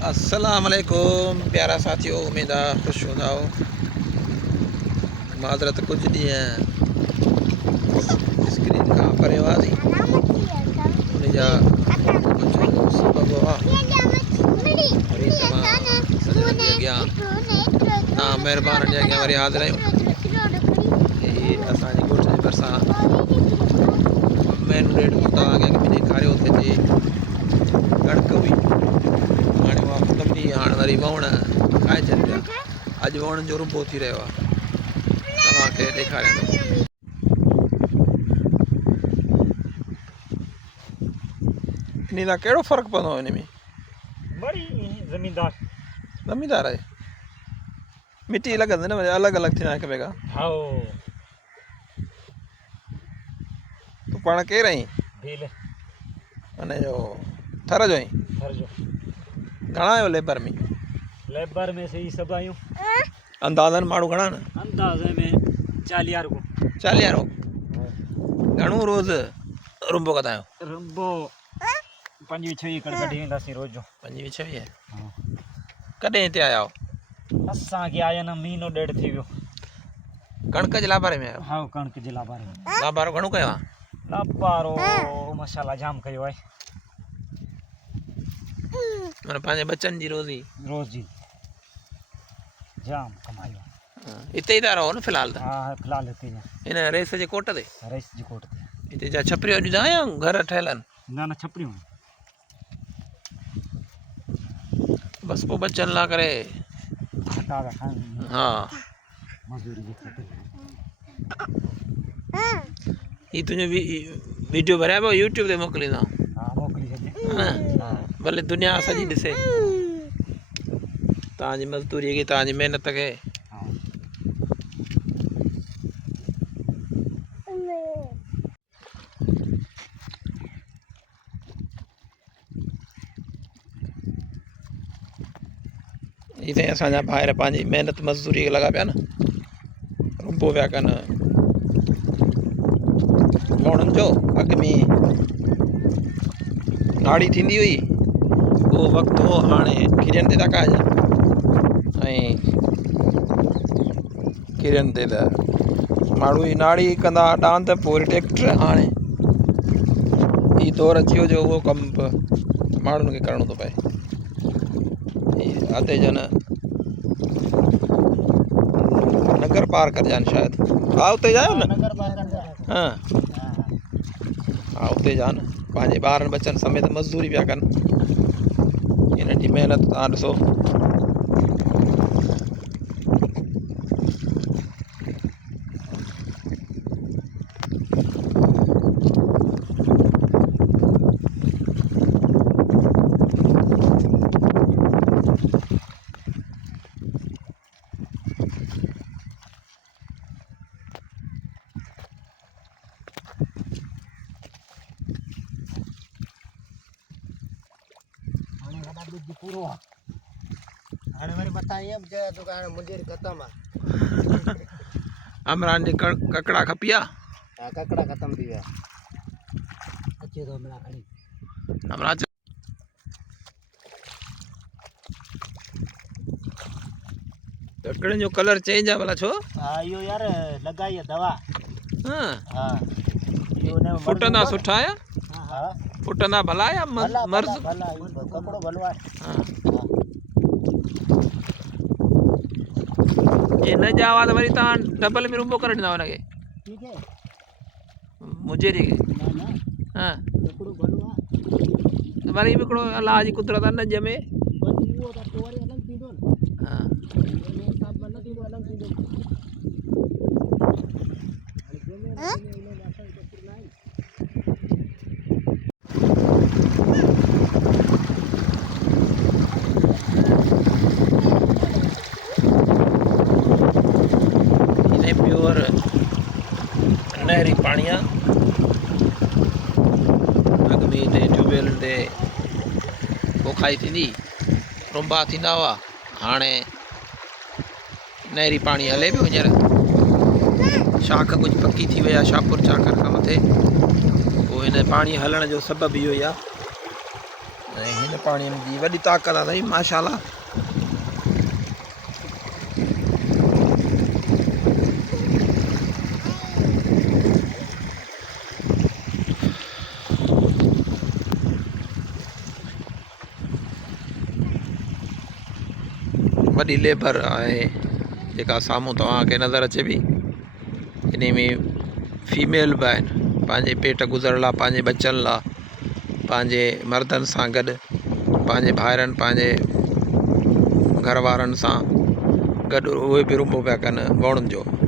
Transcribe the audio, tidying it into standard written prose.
अस्सलाम वालेकुम प्यारा साथियों, उम्मीद है खुश हो जाओ। माजरत कुछ नहीं है, स्क्रीन कहाँ पर है वाजी जा कुछ सबब हुआ गया ना मेहरबान गया वरी हाज़िर आहियूं। असांजी ॻोठ जे भरिसां मेन रेड मुद्दा अॻियां बि ॾेखारियो थे जी कणिक हुई, हाणे उहा ख़तमु थी, हाणे वरी वण खाइजनि पिया। अॼु वण जो रुबो थी रहियो आहे, तव्हांखे ॾेखारियां थो। इन सां कहिड़ो फ़र्क़ु पवंदो हिन में? बड़ी ज़मींदार आहे, मिटी लॻंदी न, वरी अलॻि अलॻि थींदा हिक ॿिए खां। हाओ तूं पाण केरु आहीं? भील अने जो थर जो आहीं? घर जो घणा आहियो लेबर में? लेबर में से ही सब आयूं। अंदाज़न माण्हू घणा न? अंदाज़े में 40 को 40 घणो रोज़ रुंबो कंदा आहियो? रुंबो 25-26 एकड़ कढी वेंदासीं रोज़ जो। 25-26? कॾहिं हिते आया हो? असांखे आया न महीनो ॾेढ थी वियो। कणिक जे लाबारे में आहियो? हा, कणिक जे लाबारे में। लाबारो घणो कयो आहे? लाबारो मसाला जाम कयो आहे। माना पंहिंजे बच्चनि जी रोज़ी रोज़ जी जाम कमायो। हिते ई था रहो न फ़िलहाल? हा फ़िलहाल हिते ई हिन रेस जे कोट ते? रेस जी कोट ते। हिते जा छपरियूं अॼु या घर ठहियल आहिनि? न छपरियूं बसि पोइ बच्चनि लाइ करे हा मज़दूरी जी ख़ातिर। ही तुंहिंजो वीडियो भरिया पियो यूट्यूब ते मोकिलींदा? हा मोकिली छॾिजे। भले दुनिया सॼी ॾिसे तव्हांजी मज़दूरी खे, तव्हांजी महिनत खे। इते असांजा भाइर पंहिंजी महिनत मज़दूरी खे लॻा पिया न, रुंबो पिया कनि। वणनि जो अॻ में नाड़ी थींदी हुई, उहो वक़्तु हो, हाणे खीरनि ते था काइजनि। ऐं खीरनि ते त माण्हू ई नाड़ी कंदा डांद, पोइ वरी ट्रैक्टर। हाणे ही दौर अची वियो जो उहो कमु बि माण्हुनि खे करिणो थो पए। अधे जन नगर पार करिजानि शायदि। हा उते जाओ न। हा हा उते जा न, पंहिंजे ॿारनि बच्चनि समेत मज़दूरी पिया कनि। हिननि जी महिनत तव्हां ॾिसो। पूरो हाणे वरी मथां ईअं बि चयो हाणे मुंहिंजी ख़तमु आहे। अमरान जी ककड़ा खपी आहे? हा ककड़ा ख़तमु थी विया। अचे थो अमरा खणी। अमरान ककड़नि जो कलर चेंज आहे भला छो? हा इहो यार लॻाई आहे दवा। हा हा इहो फुटंदा सुठा आया? हा फुटंदा भला या मर्ज़? भला कपिड़ो भलो आहे। जे न जावा त वरी तव्हां डबल में रुंबो करे ॾींदा हुनखे? ठीकु है मुंहिंजे खे? हा कपिड़ो भलो आहे। वरी बि हिकिड़ो अलाह जी कुदरत आहे न ॼमे। उहो त पोइ वरी अलॻि थींदो न। हा हिसाब न थींदो, अलॻि थींदो। प्योर नहरी पाणी आहे। अॻ में हिते ट्यूबवेल ते पोखाई थींदी, रुंबा थींदा हुआ। हाणे नहरी पाणी हले पियो हींअर। शाख कुझु पकी थी वई आहे, शाहपुर चाकर खां मथे। पोइ हिन पाणी हलण जो सबबु इहो ई आहे। ऐं हिन पाणीअ जी वॾी ताक़त आहे साईं माशाल्लाह। वॾी लेबर आहे जेका साम्हूं तव्हांखे नज़र अचे पई। इन में फीमेल बि आहिनि पंहिंजे पेट गुज़रण लाइ, पंहिंजे बचनि लाइ, पंहिंजे मर्दनि सां गॾु, पंहिंजे भाइरनि पंहिंजे घर वारनि सां गॾु उहे बि रुंबो पिया कनि वणुनि जो।